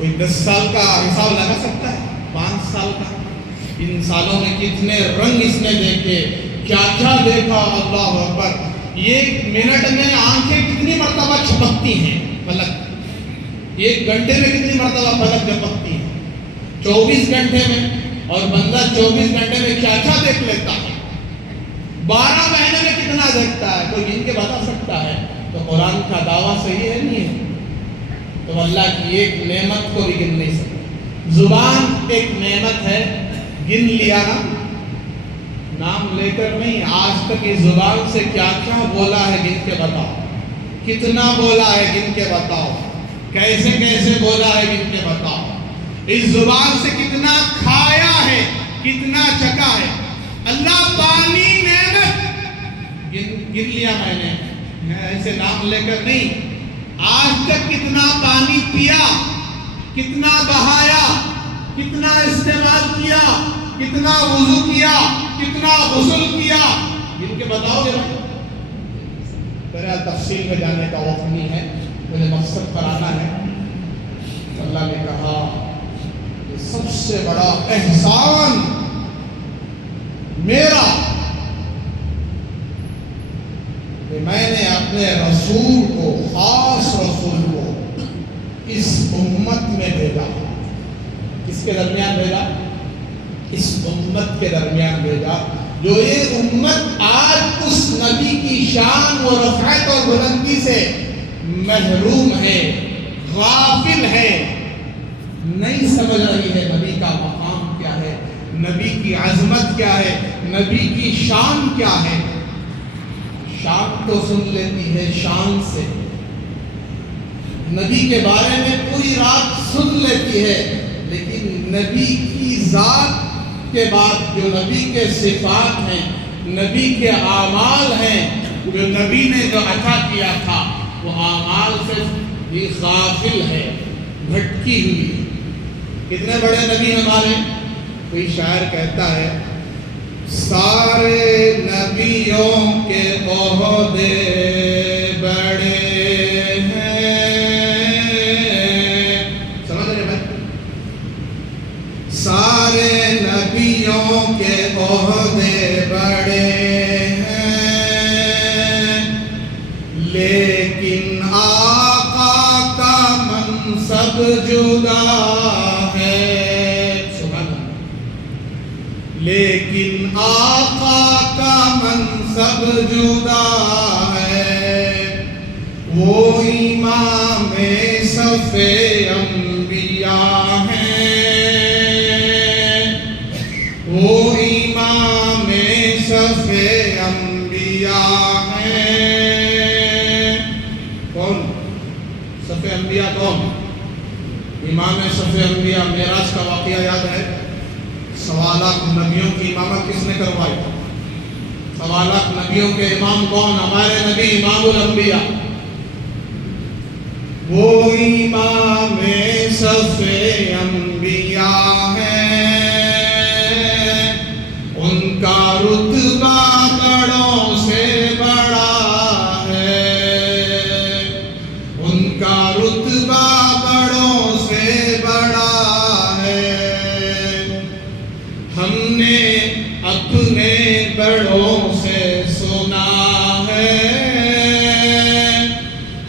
کوئی 10 سال کا حساب لگا سکتا ہے؟ 5 سال کا؟ ان سالوں میں کتنے رنگ اس نے دیکھے، کیا کیا دیکھا، اللہ اکبر۔ 1 منٹ میں آنکھیں کتنی مرتبہ چھپکتی ہیں، پلک 1 گھنٹے میں کتنی مرتبہ پلک جھپکتی ہے، 24 گھنٹے میں۔ اور بندہ 24 گھنٹے میں کیا کیا دیکھ لیتا ہے، 12 مہینے میں کتنا دیکھتا ہے، کوئی گن کے بتا سکتا ہے؟ تو قرآن کا دعویٰ صحیح ہے نہیں ہے؟ تو اللہ کی ایک نعمت کو بھی گن نہیں سکتا۔ زبان ایک نعمت ہے، گن لیا نا، نام لے کر نہیں، آج تک اس زبان سے کیا کیا بولا ہے گن کے بتاؤ، کتنا بولا ہے گن کے بتاؤ، کیسے کیسے بولا ہے گن کے بتاؤ، اس زبان سے کتنا کھایا ہے، کتنا چکا ہے۔ اللہ پانی نعمت گن لیا میں ایسے نام لے کر نہیں، آج تک کتنا پانی پیا، کتنا بہایا، کتنا استعمال کیا، کتنا وضو کیا، کتنا غسل کیا، گن کے بتاؤ گے بھائی؟ میرا تفصیل میں جانے کا وقت نہیں ہے، مجھے مقصد پر آنا ہے۔ اللہ نے کہا کہ سب سے بڑا احسان میرا کہ میں نے اپنے رسول کو، خاص رسول کو اس امت میں بھیجا۔ کس کے درمیان بھیجا؟ اس امت کے درمیان بھیجا، جو یہ امت آج اس نبی کی شان و رفعت اور بلندی سے محروم ہے، غافل ہے، نہیں سمجھ رہی ہے نبی کا مقام کیا ہے، نبی کی عظمت کیا ہے، نبی کی شان کیا ہے۔ شان تو سن لیتی ہے شان سے، نبی کے بارے میں پوری رات سن لیتی ہے، لیکن نبی کی ذات کے بعد جو نبی کے صفات ہیں، نبی کے اعمال ہیں، جو نبی نے جو عطا کیا تھا، وہ اعمال سے بھی غافل ہے، بھٹکی ہوئی ہے۔ کتنے بڑے نبی ہمارے، کوئی شاعر کہتا ہے سارے نبیوں کے عہدے بڑے ہیں، سمجھ رہے بھائی؟ سارے نبیوں کے عہدے بڑے ہیں، لیکن آقا کا منصب جدا ہے، لیکن آقا کا منصب جدا ہے، وہ امام صف انبیاء ہیں، وہ امام صف انبیاء ہیں۔ کون صف انبیاء؟ کون امام صف انبیاء؟ معراج کا واقعہ یاد ہے؟ 1.25 لاکھ نبیوں کی امامت کس نے کروائی؟ 1.25 لاکھ نبیوں کے امام کون؟ ہمارے نبی امام الانبیاء، وہ امام صف انبیاء ہیں، ان کا رتبہ بڑوں سے بڑا ہے، ان کا رتبہ بڑوں سے بڑا ہے۔ ہم نے اپنے بڑوں سے سنا ہے،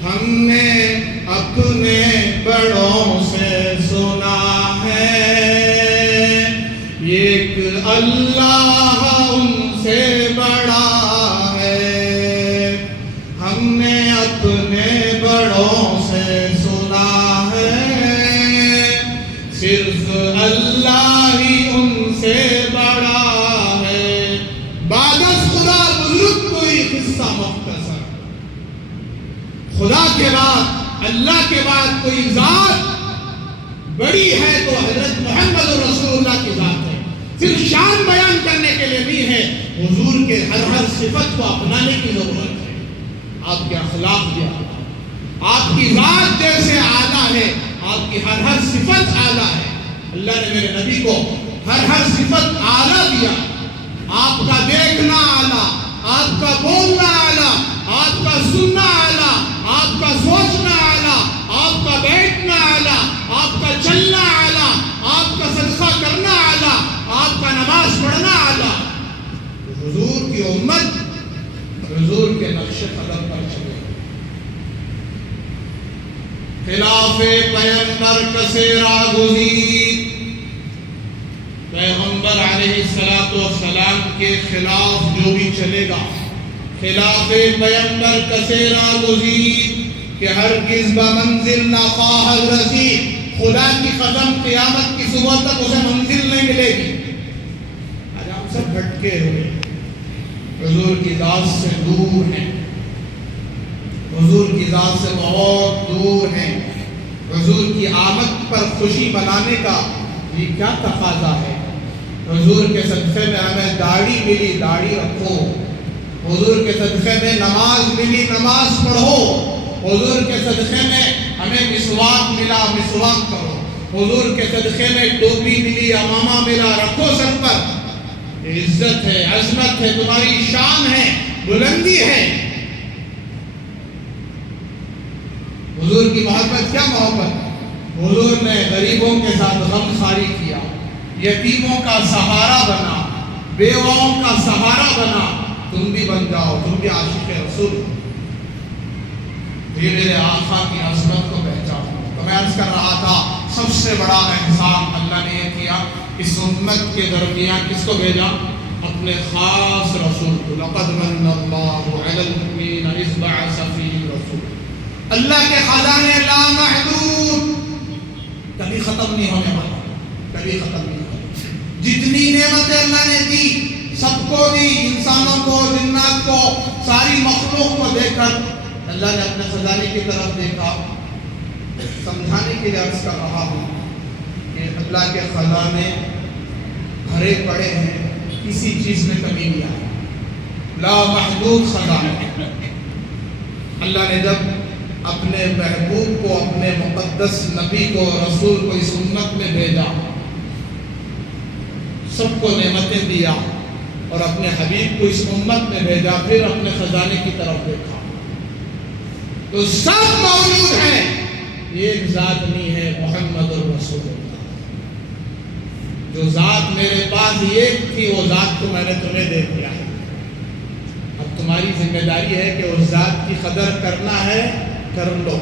ہم نے اپنے بڑوں سے سنا ہے، ایک اللہ ان سے بڑا ہے، ہم نے اپنے بڑوں سے سنا ہے، صرف اللہ ہی ان سے بڑا ہے۔ بعد از خدا بزرگ کوئی قصہ مختصر، خدا کے بعد، اللہ کے بعد کوئی ذات بڑی ہے تو حضرت محمد رسول اللہ کی ذات ہے۔ صرف شان بیان کرنے کے لیے بھی ہے، حضور کے ہر صفت کو اپنانے کی ضرورت ہے۔ آپ کے اخلاق بھی اعلیٰ، آپ کی ذات جیسے اعلیٰ ہے، آپ کی ہر صفت اعلیٰ ہے۔ اللہ نے میرے نبی کو ہر صفت اعلیٰ دیا، آپ کا دیکھنا اعلیٰ، آپ کا بولنا اعلیٰ، آپ کا سننا اعلیٰ، آپ کا سوچنا اعلیٰ، آپ کا بیٹھنا اعلیٰ، آپ کا امت حضور کے نقش قدم پر چلے. خلاف پیغمبر کسے راگزید، پیغمبر علیہ السلام کے خلاف جو بھی چلے گا، خلاف پیغمبر کسے راگزید کہ ہرگز بمنزل نہ خواہد رسید. خدا کی قدم قیامت کی صبح تک اسے منزل نہیں ملے گی. آج ہم سب بھٹکے ہوئے حضور کی ذات سے دور ہیں، حضور کی ذات سے بہت دور ہیں. حضور کی آمد پر خوشی منانے کا یہ کیا تقاضا ہے؟ حضور کے صدقے میں ہمیں داڑھی ملی، داڑھی رکھو. حضور کے صدقے میں نماز ملی، نماز پڑھو. حضور کے صدقے میں ہمیں مسواک ملا، مسواک کرو. حضور کے صدقے میں ٹوپی ملی، امامہ ملا، رکھو سر پر. یہ عزت ہے، عظمت ہے، تمہاری شان ہے، بلندی ہے. حضور کی محبت کیا محبت؟ حضور نے غریبوں کے ساتھ غم خواری کیا، یتیموں کا سہارا بنا، بیواؤں کا سہارا بنا. تم بھی بن جاؤ، تم بھی عاشق رسول. یہ میرے آقا کی عظمت کو پہچانو. تو میں عرض کر رہا تھا سب سے بڑا احسان اللہ نے یہ کیا، اس امت کے درمیان کس کو بھیجا؟ اپنے خاص رسول کو. لقد من اللہ علی المؤمنین اذ بعث فیہم رسولا. اللہ کے خزانے لامحدود، کبھی ختم نہیں ہونے والا، کبھی ختم نہیں ہونے. جتنی نعمتیں اللہ نے دی سب کو دی، انسانوں کو، جنات کو، ساری مخلوق کو دیکھ کر اللہ نے اپنے خزانے کی طرف دیکھا. سمجھانے کے لیے عرض کر رہا ہوں کہ اللہ کے خزانے بھرے پڑے ہیں، کسی چیز میں کمی نہیں آئی. لامحدود خزانے. اللہ نے جب اپنے محبوب کو، اپنے مقدس نبی کو، رسول کو اس امت میں بھیجا، سب کو نعمتیں دیا اور اپنے حبیب کو اس امت میں بھیجا، پھر اپنے خزانے کی طرف دیکھا تو سب موجود ہیں. ایک ذات نہیں ہے، محمد رسول اللہ. جو ذات میرے پاس ایک تھی وہ ذات کو میں نے تمہیں دے دیا ہے. اب تمہاری ذمہ داری ہے کہ اس ذات کی قدر کرنا ہے، کر لو.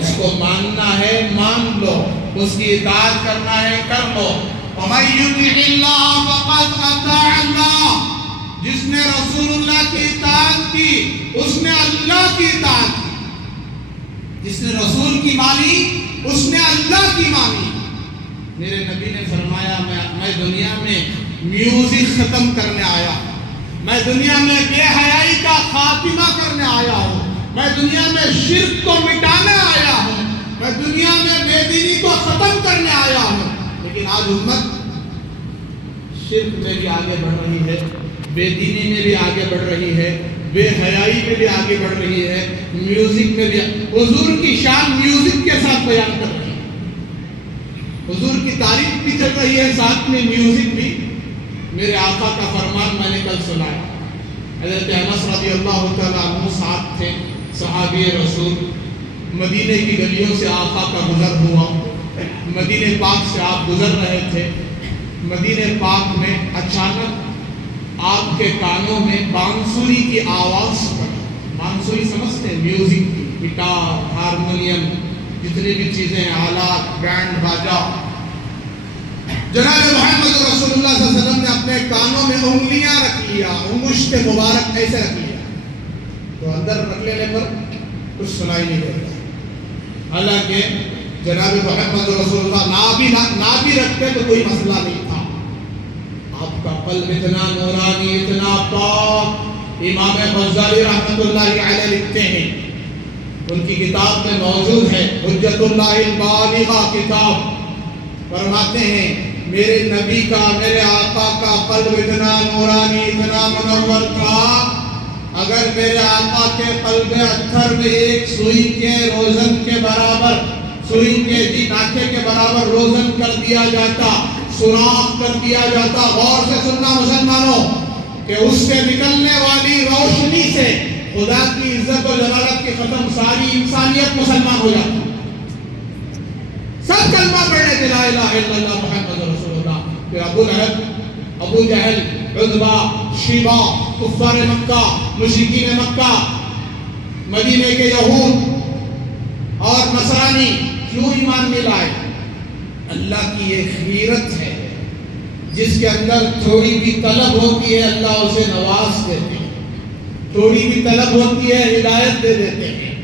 اس کو ماننا ہے، مان لو. اس کی اطاعت کرنا ہے، کر لو. وَمَن يُطِعِ اللَّهَ فَقَدْ أَطَاعَ اللَّهَ. جس نے رسول اللہ کی اطاعت کی اس نے اللہ کی اطاعت کی. جس نے رسول کی مانی اس نے اللہ کی مانی. میرے نبی نے فرمایا میں دنیا میں میوزک ختم کرنے آیا ہوں، میں دنیا میں بے حیائی کا خاتمہ کرنے آیا ہوں، میں دنیا میں شرک کو مٹانے آیا ہوں، میں دنیا میں بے دینی کو ختم کرنے آیا ہوں. لیکن آج امت شرک میں بھی آگے بڑھ رہی ہے، بے دینی میں بھی آگے بڑھ رہی ہے، بے حیائی میں بھی آگے بڑھ رہی ہے، میوزک میں بھی. حضور کی شان میوزک کے ساتھ بیان کر رہی ہے، حضور کی تعریف بھی چل رہی ہے، ساتھ میں میوزک بھی. میرے آقا کا فرمان میں نے کل سنایا. حضرت انس رضی اللہ تعالیٰ عنہ ساتھ تھے، صحابی رسول. مدینے کی گلیوں سے آقا کا گزر ہوا. مدینے پاک سے آپ گزر رہے تھے. مدینے پاک میں اچانک آپ کے کانوں میں بانسری کی آواز پڑی. بانسری سمجھتے ہیں؟ میوزک کی، گٹار، ہارمونیم، جتنی بھی چیزیں ہیں، آلات، بینڈ باجا. جناب محمد رسول اللہ صلی اللہ علیہ وسلم نے اپنے کانوں میں انگلیاں رکھ لیا، انگشت مبارک ایسے رکھ لیا تو اندر رکھ لینے پر کچھ سنائی نہیں دیتا. حالانکہ جناب محمد رسول اللہ نہ بھی رکھتے تو کوئی مسئلہ نہیں تھا. آپ کا قلب اتنا نورانی، اتنا پاک. امام غزالی رحمۃ اللہ علیہ لکھتے ہیں، ان کی کتاب میں موجود ہے حجت اللہ البالغہ کتاب. فرماتے ہیں میرے نبی کا، میرے آقا کا قلب اتنا نورانی، اتنا منور تھا، اگر میرے آقا کے قلب اتھر میں ایک سوئی کے روزن کے برابر، سوئی کے ناکے کے برابر روزن کر دیا جاتا، سوراخ کر دیا جاتا. غور سے سننا مسلمانوں کہ اس سے نکلنے والی روشنی سے خدا کی عزت و جلالت کی ختم، ساری انسانیت مسلمان ہو جاتی. سب کلمہ پڑھنے کے لا الہ الا اللہ محمد رسول اللہ. پھر ابو لہب، ابو جہل، عتبہ، شیبہ، کفار مکہ، مشرکین مکہ، مدینے کے یہود اور نصرانی کیوں ایمان نہیں لائے؟ اللہ کی ایک غیرت ہے، جس کے اندر تھوڑی بھی طلب ہوتی ہے اللہ اسے نواز دیتے ہیں، تھوڑی بھی طلب ہوتی ہے ہدایت دے دیتے ہیں۔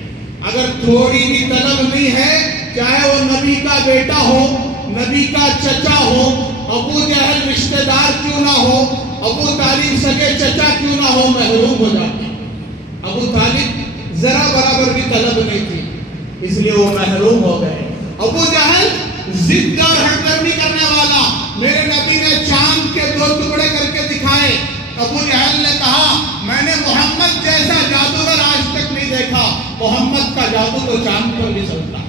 اگر تھوڑی بھی طلب نہیں ہے، چاہے وہ نبی کا بیٹا ہو، نبی کا چچا ہو، ابو جہل رشتہ دار کیوں نہ ہو، ابو طالب سگے چچا کیوں نہ ہو، محروم ہو جاتے ہیں۔ ابو طالب ذرا برابر بھی طلب نہیں تھی، اس لیے وہ محروم ہو گئے۔ ابو جہل ضد اور ہٹدرمی کرنے والا، میرے نبی نے چاند کے 2 ٹکڑے کر کے دکھائے، ابو جہل نے کہا میں نے محمد جیسا جادوگر آج تک نہیں دیکھا، محمد کا جادو تو چاند پر بھی چلتا۔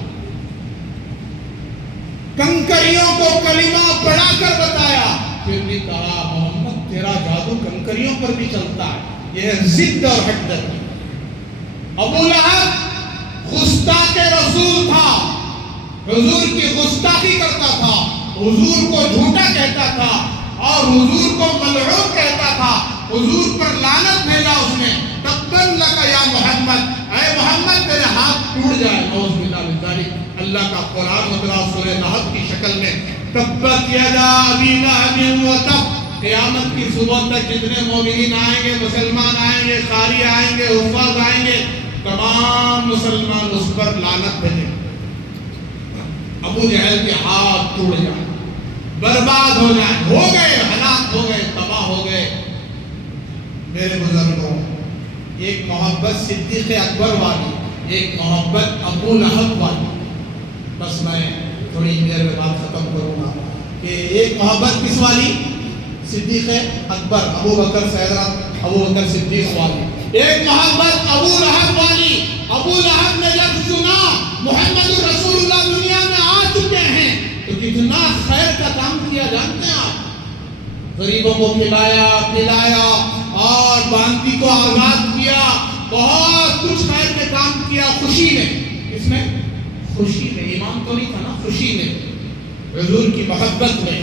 کنکریوں کو کلمہ پڑھا کر بتایا، پھر بھی کہا محمد تیرا جادو کنکریوں پر بھی چلتا ہے۔ یہ ضد اور ہٹدرمی۔ ابو لہب گستاخ رسول تھا، حضور کی گستاخی کرتا تھا، حضور کو جھوٹا کہتا تھا اور حضور کو ملعون کہتا تھا، حضور پر لعنت بھیجا اس نے۔ تبًّا لک یا محمد، اے محمد تیرے ہاتھ ٹوٹ جائے، نعوذ باللہ من ذلک۔ اللہ کا قرآن اترا سورہ لہب کی شکل میں، تبت یدا ابی لہب وتب۔ قیامت کی صبح تک جتنے مومنین آئیں گے، مسلمان آئیں گے، قاری آئیں گے، حفاظ آئیں گے، تمام مسلمان اس پر لعنت بھیجیں گے۔ ابو جہل کے ہاتھ ٹوٹ جائیں، برباد ہو جائیں، ہو گئے، ہلاک ہو گئے، تباہ ہو گئے۔ میرے بزرگوں، ایک محبت صدیق اکبر والی، ایک محبت ابو لہب والی۔ بس میں تھوڑی دیر میں بات ختم کروں گا کہ ایک محبت کس والی؟ صدیق اکبر، ابو بکر سیدنا ابو بکر صدیق والی۔ ایک محبت ابو لہب والی۔ ابو لہب نے جب سنا محمد رسول اللہ دنیا میں آ چکے ہیں تو کتنا خیر کا کام کیا جانتے ہیں آپ؟ غریبوں کو کھلایا پلایا اور باندھی کو آزاد کیا، بہت کچھ خیر کے کام کیا، خوشی میں۔ اس میں خوشی میں، ایمان تو نہیں تھا نا، خوشی میں، حضور کی محبت میں۔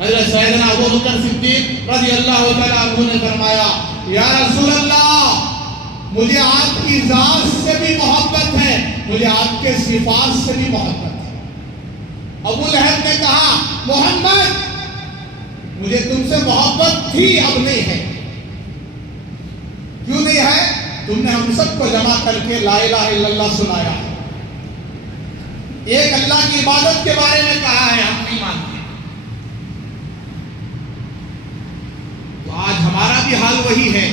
حضرت سیدنا ابو بکر صدیق رضی اللہ تعالیٰ عنہ نے فرمایا یا رسول اللہ، مجھے آپ کی ذات سے بھی محبت ہے، مجھے آپ کے صفات سے بھی محبت ہے۔ ابو لہب نے کہا محمد مجھے تم سے محبت تھی، اب نہیں ہے۔ کیوں نہیں ہے؟ تم نے ہم سب کو جمع کر کے لا الہ الا اللہ سنایا ہے، ایک اللہ کی عبادت کے بارے میں کہا ہے، ہم نہیں مانتے۔ تو آج ہمارا بھی حال وہی ہے،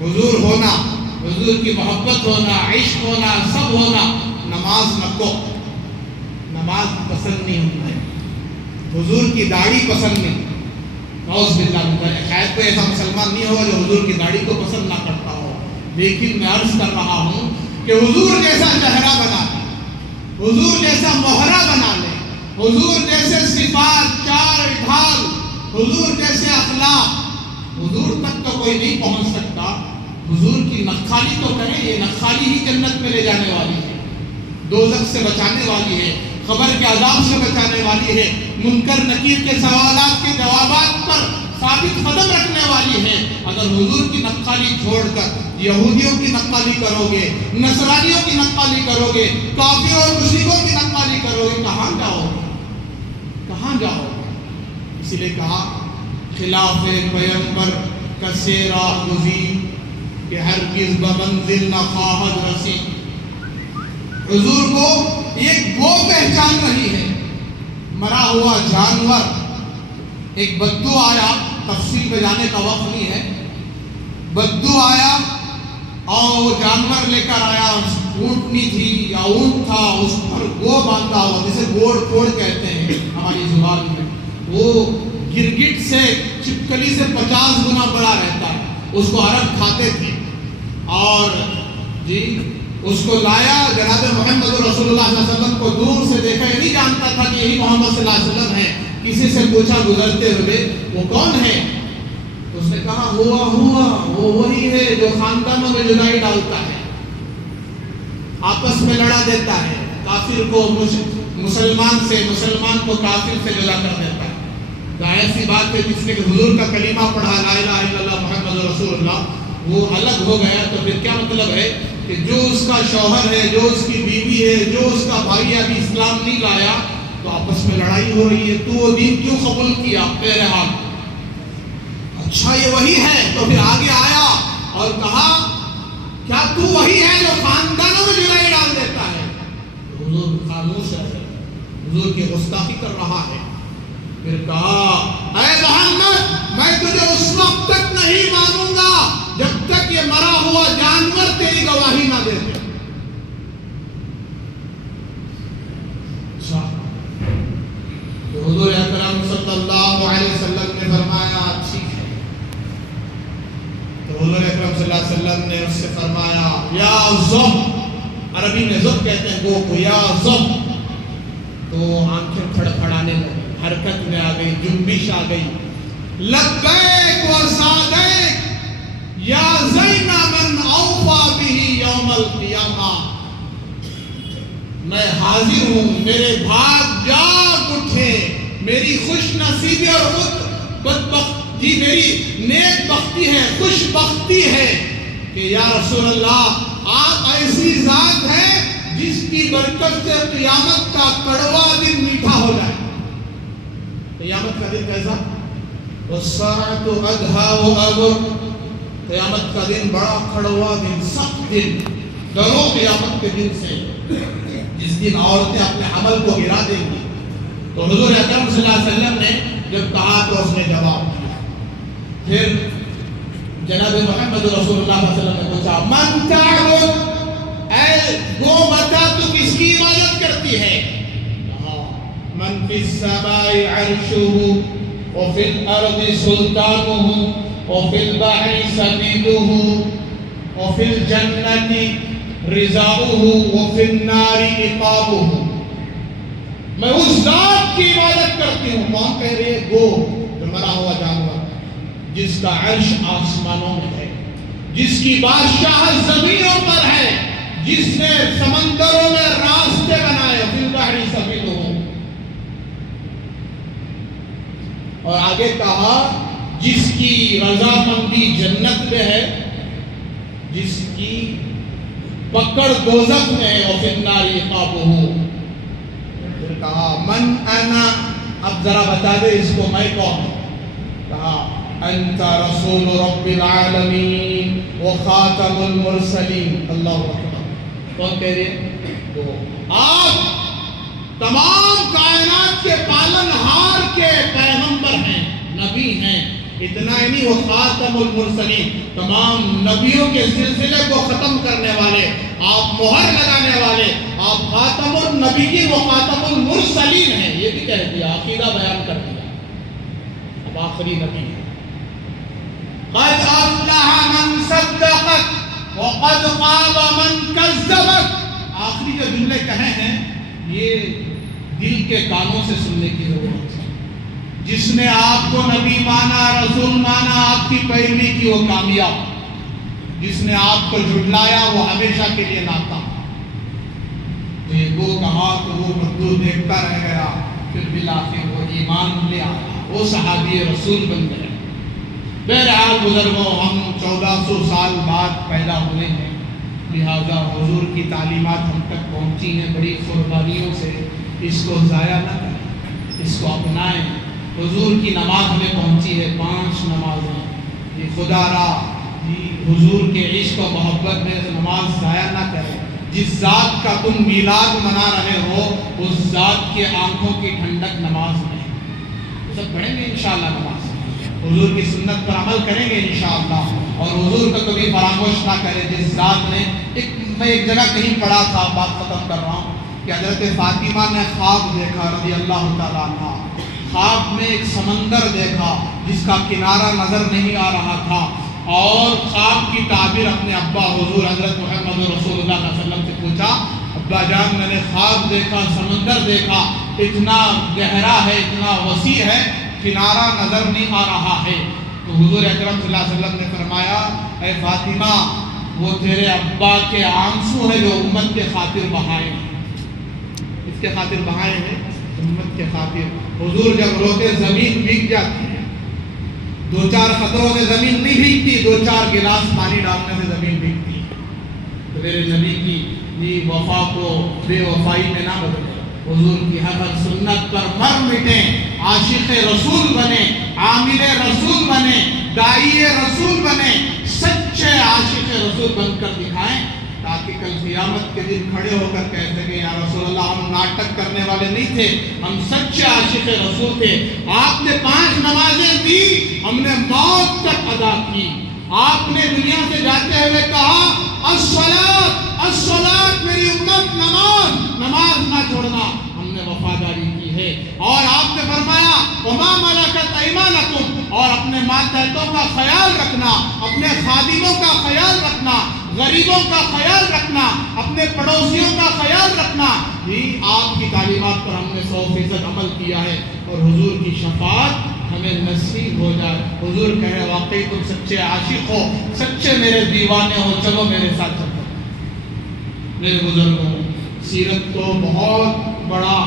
حضور ہونا، حضور کی محبت ہونا، عشق ہونا، سب ہونا، نماز نکو، نماز پسند نہیں ہوتا ہے، حضور کی داڑھی پسند نہیں۔ نعوذ باللہ من ذالک، شاید کوئی ایسا مسلمان نہیں ہوگا جو حضور کی داڑھی کو پسند نہ کرتا ہو، لیکن میں عرض کر رہا ہوں کہ حضور جیسا چہرہ بنا لے، حضور جیسا مہرہ بنا لے، حضور جیسے صفات چار ڈھال، حضور جیسے اخلاق، حضور تک تو کوئی نہیں پہنچ سکتا۔ حضور کی نخالی تو کریں، یہ نخالی ہی جنت میں لے جانے والی ہے، دوزخ سے بچانے والی ہے، قبر کے عذاب سے بچانے والی ہے، منکر نکیر کے سوالات کے جوابات پر ثابت قدم رکھنے والی ہے۔ اگر حضور کی نقالی چھوڑ کر یہودیوں کی نقالی کرو گے، نصرانیوں کی نقالی کرو گے، کافروں اور مشرکوں کی نقالی کرو گے، کہاں جاؤ گے؟ کہاں جاؤ گے؟ اسی لیے کہا خلاف پیغمبر کا سیرا گزین کہ ہرگز بمنزل نہ خواہد رسی۔ حضور کو ایک وہ پہچان رہی ہے، مرا ہوا جانور، ایک بدو آیا، تفصیل پہ جانے کا وقت نہیں ہے، بدو آیا اور وہ جانور لے کر آیا، اونٹنی تھی یا اونٹ تھا، اس پر گو باندھا ہوا، جسے گوڑ پھوڑ کہتے ہیں ہماری زبان میں، وہ گرگٹ سے چپکلی سے 50 گنا بڑا رہتا ہے، اس کو عرب کھاتے تھے، اور جی اس کو لایا، جناب محمد رسول اللہ صلی اللہ علیہ وسلم کو دور سے دیکھا، یہ نہیں جانتا تھا کہ یہی محمد صلی اللہ علیہ وسلم ہے، کسی سے پوچھا گزرتے ہوئے وہ کون ہے؟ اس نے کہا وہ وہی ہے جو خاندانوں میں جدائی ڈالتا ہے، آپس میں لڑا دیتا ہے، کافر کو مسلمان سے، مسلمان کو کافر سے جدا کر دیتا ہے۔ تو ایسی بات ہے جس نے کہ حضور کا کلمہ پڑھا لا الہ الا اللہ محمد رسول اللہ وہ الگ ہو گیا، تو پھر کیا مطلب ہے کہ جو اس کا شوہر ہے، جو اس کی بیوی ہے، جو اس کا بھائی ابھی اسلام نہیں لایا تو آپس میں لڑائی ہو رہی ہے، تو وہ دین کیوں قبول کیا؟ بہرحال اچھا یہ وہی ہے، تو پھر آگے آیا اور کہا کیا تو وہی ہے جو خاندانوں میں جدائی ڈال دیتا ہے؟ حضور خاموش ہے، حضور کی گستاخی کر رہا ہے۔ پھر کہا اے محمد میں تجھے اس وقت تک نہیں مانوں گا جب تک یہ مرا ہوا جانور تیری گواہی نہ دے دے۔ تو حضور اکرم صلی اللہ علیہ وسلم نے فرمایا ٹھیک ہے۔ تو حضور اکرم صلی اللہ علیہ وسلم نے اس سے فرمایا یا زب، عربی میں زب کہتے ہیں گو کو، یا زب، تو آنکھیں کھڑکھڑانے لگی، حرکت میں آ گئی، جنبش آ گئی۔ لبیک و سعدیک یا زین من اوفا بہ یوم القیامہ، میں حاضر ہوں، میرے بھاگ جاگ اٹھے، میری خوش نصیبی اور بدبختی، میری نیک بختی ہے، خوش بختی ہے کہ یا رسول اللہ آپ ایسی ذات ہے جس کی برکت سے قیامت کا کڑوا دن میٹھا ہو جائے۔ قیامت کا دن کیسا؟ وَالسَّاعَةُ أَدْهَا وَأَبْرُ، قیامت کا دن بڑا کڑوا دن، سخت دن، ڈرو قیامت کے دن سے جس دن عورتیں اپنے عمل کو گرا دیں گی۔ تو حضور اکرم صلی اللہ علیہ وسلم نے جب کہا تو اس نے جواب دیا۔ پھر جناب محمد رسول اللہ صلی اللہ علیہ وسلم نے پوچھا من تعبد، اے گو بتا تو کس کی عبادت کرتی ہے؟ کہا من فی السماء عرشہ وفی الارض سلطانہ وفی البحر سبیلہ وفی الجنۃ رضاؤہ وفی النار عقابہ، میں اس ذات کی عبادت کرتی ہوں۔ کون کہہ رہے گو، جو مرا ہوا جانور، جس کا عرش آسمانوں میں ہے، جس کی بادشاہت زمینوں پر ہے، جس نے سمندروں میں راستے بنائے، فی البحر سبیلہ، اور آگے کہا جس کی رضامندی جنت میں ہے، جس کی پکڑ دوزخ میں ہے، وفی النار عقابہ۔ پھر کہا من انا، اب ذرا بتا دے اس کو میں کون ہوں؟ کہا انت رسول رب العالمین وخاتم المرسلین۔ اللہ اکبر، کون کہہ رہے؟ تو آپ تمام کائنات کے پالن ہار کے پیغمبر ہیں، نبی ہیں، اتنا ہی نہیں، وہ خاتم المرسلین، تمام نبیوں کے سلسلے کو ختم کرنے والے، آپ مہر لگانے والے، آپ خاتم النبیین و خاتم المرسلین ہیں۔ یہ بھی کہہ دیا، عقیدہ بیان کر دیا، اب آخری نبی ہے۔ قد افلح من صدقت وقد خاب من کذبت، آخری جو جملے کہے ہیں یہ دل کے کانوں سے سننے کی ضرورت ہے۔ جس نے آپ کو نبی مانا، رسول مانا، آپ کی پیروی کی، وہ کامیاب، جس نے آپ کو جھٹلایا وہ ہمیشہ کے لیے ناکام۔ وہ کہا تو وہ مزدور دیکھتا رہ گیا، پھر بالآخر وہ ایمان لے آیا، وہ صحابی رسول بن گئے۔ بہرحال بزرگوں، ہم 1400 سال بعد پیدا ہوئے ہیں، لہذا حضور کی تعلیمات ہم تک پہنچی ہیں بڑی قربانیوں سے، اس کو ضائع نہ کریں، اس کو اپنائیں۔ حضور کی نماز ہمیں پہنچی ہے، 5 نمازیں، یہ خدا را حضور کے عشق و محبت میں نماز ضائع نہ کریں۔ جس ذات کا تم میلاد منا رہے ہو اس ذات کے آنکھوں کی ٹھنڈک نماز میں ہے۔ سب پڑھیں گے انشاءاللہ نماز، حضور کی سنت پر عمل کریں گے انشاءاللہ، اور حضور کو کبھی فراموش نہ کریں۔ جس ذات نے میں ایک جگہ کہیں پڑھا تھا، بات ختم کر رہا ہوں، کہ حضرت فاطمہ نے خواب دیکھا رضی اللہ تعالیٰ عنہ، خواب میں ایک سمندر دیکھا جس کا کنارہ نظر نہیں آ رہا تھا، اور خواب کی تعبیر اپنے ابا حضور حضرت محمد رسول اللہ صلی اللہ علیہ وسلم سے پوچھا، ابا جان میں نے خواب دیکھا، سمندر دیکھا، اتنا گہرا ہے، اتنا وسیع ہے، کنارہ نظر نہیں آ رہا ہے۔ تو حضور اکرم صلی اللہ علیہ وسلم نے فرمایا اے فاطمہ، وہ تیرے ابا کے آنسو ہے جو امت کے خاطر بہائے ہیں، اس کے خاطر بہائے ہیں امت کے خاطر حضور جب روتے زمین بھیگ جاتی ہے، دو چار خطروں سے زمین نہیں بھیگتی، دو چار گلاس پانی ڈالنے سے زمین بھیگتی ہے۔ تو میرے نبی کی وفا کو بے وفائی میں نہ بدلے، حضور کی ہر ہر سنت پر مر مٹیں، عاشق رسول بنے، عامل رسول بنے، داعی رسول بنے، سچے عاشق رسول بن کر دکھائیں، تاکہ کل قیامت کے دن کھڑے ہو کر کہہ سکیں یا رسول اللہ ہم ناٹک کرنے والے نہیں تھے، ہم سچے عاشق رسول تھے، آپ نے 5 نمازیں دی، ہم نے موت تک ادا کی، آپ نے دنیا سے جاتے ہوئے کہا الصلاۃ الصلاۃ، میری امت نماز نہ چھوڑنا، ہم نے وفاداری کی ہے، اور آپ نے فرمایا وما ملکت ایمانکم، اور اپنے ماتحتوں کا خیال رکھنا، اپنے خادموں کا خیال رکھنا، غریبوں کا خیال رکھنا، اپنے پڑوسیوں کا خیال رکھنا، یہ آپ کی تعلیمات پر ہم نے 100% عمل کیا ہے، اور حضور کی شفاعت ہمیں نصیب ہو جائے۔ حضور کہے واقعی تم سچے عاشق ہو، سچے میرے دیوانے ہو، چلو میرے ساتھ چلو۔ میرے بزرگوں، سیرت تو بہت بڑا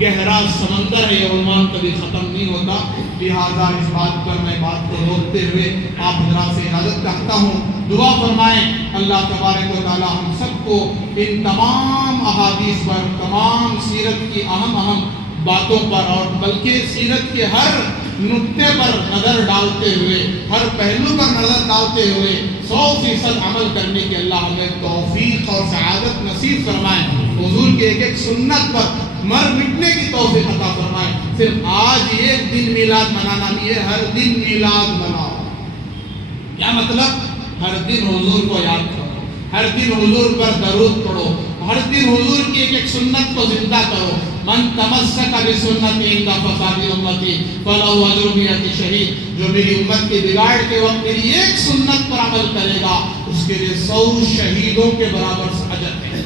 گہرا سمندر ہے، یہ عنوان کبھی ختم نہیں ہوتا، لہٰذا اس بات پر میں بات کو روکتے ہوئے آپ حضرات سے اجازت چاہتا ہوں، دعا فرمائیں اللہ تبارک و تعالی ہم سب کو ان تمام احادیث پر، تمام سیرت کی اہم باتوں پر، اور بلکہ سیرت کے ہر نقطے پر نظر ڈالتے ہوئے، ہر پہلو پر نظر ڈالتے ہوئے 100% عمل کرنے کی اللہ ہمیں توفیق اور سعادت نصیب فرمائے، حضور کے ایک سنت پر مر مٹنے کی توفیق عطا فرمائے۔ صرف آج ایک دن میلاد منانا نہیں ہے، ہر دن میلاد مناؤ۔ کیا مطلب؟ ہر دن حضور کو یاد کرو، ہر دن حضور پر درود پڑھو، ہر دن حضور کی ایک سنت کو زندہ کرو۔ من تمسک بسنتی عند فساد امتی فلہ اجر 100 شہید، جو میری امت کے بگاڑ کے وقت میری ایک سنت پر عمل کرے گا، اس کے لیے 100 شہیدوں کے برابر اجر ہے۔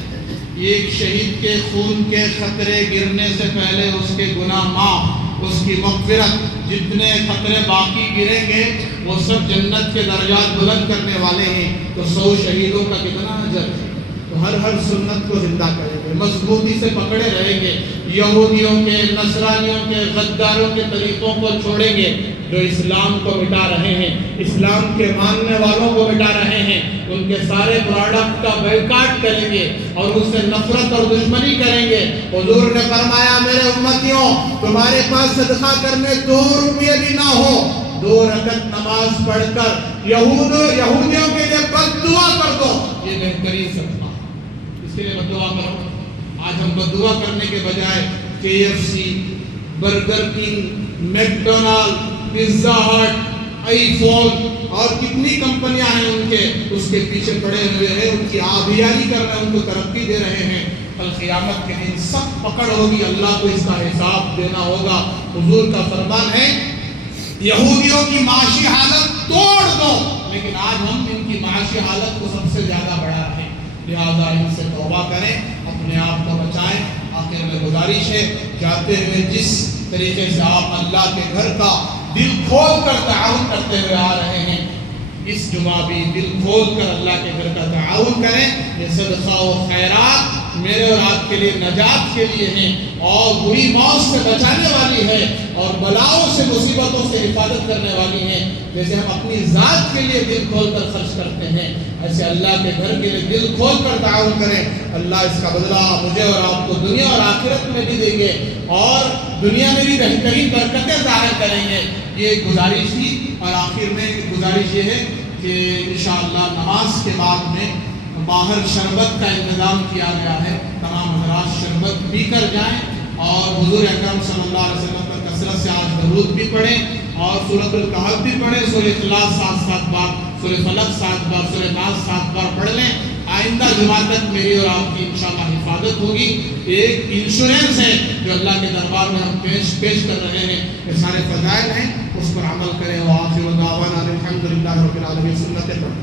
ایک شہید کے خون کے قطرے گرنے سے پہلے اس کے گناہ معاف، اس کی مغفرت، جتنے قطرے باقی گریں گے وہ سب جنت کے درجات بلند کرنے والے ہیں، تو 100 شہیدوں کا کتنا اجر ہے۔ تو ہر سنت کو زندہ کریں گے، مضبوطی سے پکڑے رہیں گے، یہودیوں کے، نصرانیوں کے، غداروں کے طریقوں کو چھوڑیں گے، جو اسلام کو مٹا رہے ہیں، اسلام کے ماننے والوں کو مٹا رہے ہیں، ان کے سارے پروڈکٹ کا بائیکاٹ کریں گے اور ان سے نفرت اور دشمنی کریں گے۔ حضور نے فرمایا میرے امتیوں، تمہارے پاس صدقہ کرنے 2 روپے بھی نہ ہو، 2 رکعت نماز پڑھ کر یہودیوں کے لیے بد دعا کر دو، یہ بہترین صدقہ، اس کے لیے بد دعا کرو۔ آج ہم بد دعا کرنے کے بجائے KFC، burger king, McDonald's, pizza hut, iPhone اور کتنی کمپنیاں ہیں ان کے، اس کے پیچھے پڑے ہوئے ہیں، ان کی آبیاری کر رہے ہیں، ان کو ترقی دے رہے ہیں۔ کل قیامت کے دن سب پکڑ ہوگی، اللہ کو اس کا حساب دینا ہوگا۔ حضور کا فرمان ہے یہودیوں کی معاشی حالت توڑ دو، لیکن آج ہم ان کی معاشی حالت کو سب سے زیادہ بڑھا رہے ہیں، لہٰذا ان سے توبہ کریں، اپنے آپ کو بچائیں۔ آخر میں گزارش ہے، جاتے ہوئے جس طریقے سے آپ اللہ کے گھر کا دل کھول کر تعاون کرتے ہوئے آ رہے ہیں، اس جمعہ بھی دل کھول کر اللہ کے گھر کا تعاون کریں۔ یہ صدقہ و خیرات میرے اور آپ کے لیے نجات کے لیے ہیں، اور بری موت سے بچانے والی ہے، اور بلاؤں سے، مصیبتوں سے حفاظت کرنے والی ہیں۔ جیسے ہم اپنی ذات کے لیے دل کھول کر خرچ کرتے ہیں، ایسے اللہ کے گھر کے لیے دل کھول کر تعاون کریں۔ اللہ اس کا بدلہ مجھے اور آپ کو دنیا اور آخرت میں بھی دیں گے، اور دنیا میں بھی بہترین برکتیں ظاہر کریں گے۔ یہ گزارش تھی، اور آخر میں گزارش یہ ہے کہ انشاءاللہ نماز کے بعد میں باہر شربت کا انتظام کیا گیا ہے، تمام حضرات شربت پی کر جائیں، اور حضور اکرم صلی اللہ علیہ وسلم پر کثرت سے آج درود بھی پڑھیں، اور سورۃ الکہف بھی پڑھیں، سورہ اخلاص 7 بار، سورہ فلق 7 بار، سورہ ناس 7 بار پڑھ لیں۔ آئندہ جمعہ تک میری اور آپ کی انشاءاللہ حفاظت ہوگی۔ ایک انشورنس ہے جو اللہ کے دربار میں ہم پیش کر رہے ہیں، یہ سارے فضائل ہیں، اس پر عمل کریں۔ وآخر دعوانا الحمدللہ رب العالمین، سنت پر